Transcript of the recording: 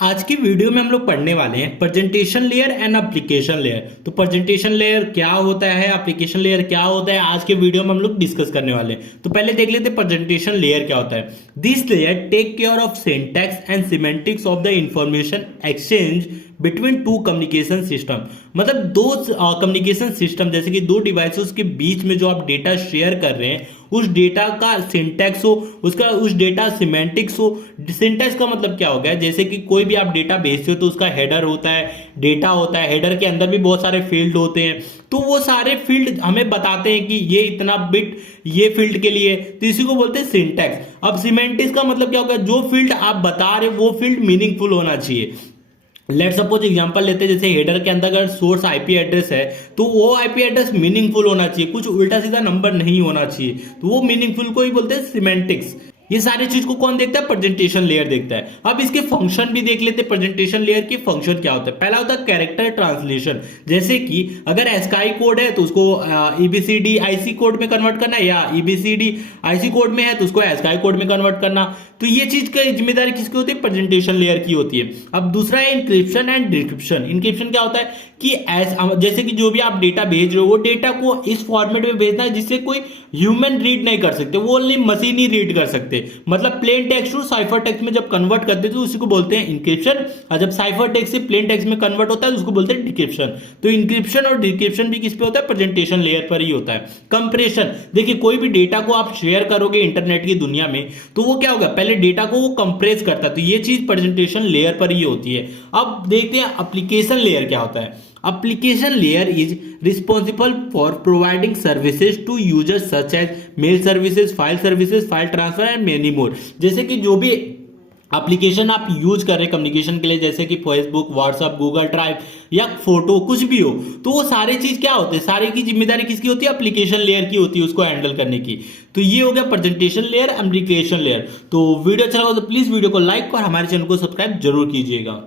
आज की वीडियो में हम लोग पढ़ने वाले हैं presentation layer and application layer. तो प्रेजेंटेशन लेयर क्या होता है, एप्लीकेशन लेयर क्या होता है, आज के वीडियो में हम लोग डिस्कस करने वाले हैं। तो पहले देख लेते हैं प्रेजेंटेशन लेयर क्या होता है। This layer take care of syntax and semantics of the information exchange between two communication system. मतलब दो कम्युनिकेशन सिस्टम, जैसे कि दो डिवाइसेस के बीच में जो आप डेटा शेयर कर रहे हैं, उस डेटा का सिंटैक्स हो, उसका उस डेटा सिमेंटिक्स हो। सिंटैक्स का मतलब क्या हो गया, जैसे कि कोई भी आप डेटा भेजते हो तो उसका हेडर होता है, डेटा होता है, हेडर के अंदर भी बहुत सारे फील्ड होते हैं। तो वो सारे फील्ड हमें बताते हैं कि ये इतना बिट ये फील्ड के लिए, तो इसी को बोलते हैं सिंटैक्स। अब सिमेंटिक्स का मतलब क्या होगा, जो फील्ड आप बता रहे वो फील्ड मीनिंगफुल होना चाहिए। लेट सपोज एग्जांपल लेते हैं, जैसे हेडर के अंदर अगर सोर्स आईपी एड्रेस है तो वो आईपी एड्रेस मीनिंगफुल होना चाहिए, कुछ उल्टा सीधा नंबर नहीं होना चाहिए। तो वो मीनिंगफुल को ही बोलते हैं सिमेंटिक्स। ये सारी चीज को कौन देखता है, प्रेजेंटेशन लेयर देखता है। अब इसके फंक्शन भी देख लेते हैं, प्रेजेंटेशन लेयर के फंक्शन क्या होता है। पहला होता है कैरेक्टर ट्रांसलेशन, जैसे कि अगर एस्काई कोड है तो उसको ईबीसीडी आईसी कोड में कन्वर्ट करना, या ईबीसीडी आईसी कोड में है तो उसको एस्काई कोड में कन्वर्ट करना। तो ये चीज की जिम्मेदारी किसकी होती है, प्रेजेंटेशन लेयर की होती है। अब दूसरा है इंक्रिप्शन एंड डिक्रिप्शन। इंक्रिप्शन क्या होता है कि जैसे कि जो भी आप डेटा भेज रहे हो वो डेटा को इस फॉर्मेट में भेजना है जिससे कोई ह्यूमन रीड नहीं कर सकते, वो ओनली मशीन ही रीड कर सकते। मतलब plain text to cipher text में जब कन्वर्ट करते हैं तो उसी को बोलते हैं इंक्रिप्शन, और जब साइफर टेक्स्ट से प्लेन टेक्स्ट में कन्वर्ट होता है तो उसको बोलते हैं डिक्रिप्शन। तो इंक्रिप्शन और डिक्रिप्शन भी किस पे होता है, प्रेजेंटेशन लेयर पर ही होता है। कंप्रेशन, देखिए कोई भी डेटा को आप शेयर करोगे इंटरनेट की दुनिया में तो वो क्या होगा, पहले डेटा को वो कंप्रेस करता है, तो ये चीज प्रेजेंटेशन लेयर पर ही होती है। अब देखते हैं एप्लीकेशन लेयर क्या होता है। Application layer is responsible for providing services to users such as mail services, file transfer and many more। जैसे कि जो भी एप्लीकेशन आप यूज कर रहे हैं कम्युनिकेशन के लिए, जैसे कि फेसबुक, व्हाट्सएप, गूगल ड्राइव या फोटो कुछ भी हो, तो वो सारी चीज क्या होते हैं, सारे की जिम्मेदारी किसकी होती है, एप्लीकेशन लेयर की होती है उसको हैंडल करने की। तो ये हो गया प्रेजेंटेशन लेयर, एप्लीकेशन लेयर। तो वीडियो अच्छा लगा तो प्लीज वीडियो को लाइक और हमारे चैनल को सब्सक्राइब जरूर कीजिएगा।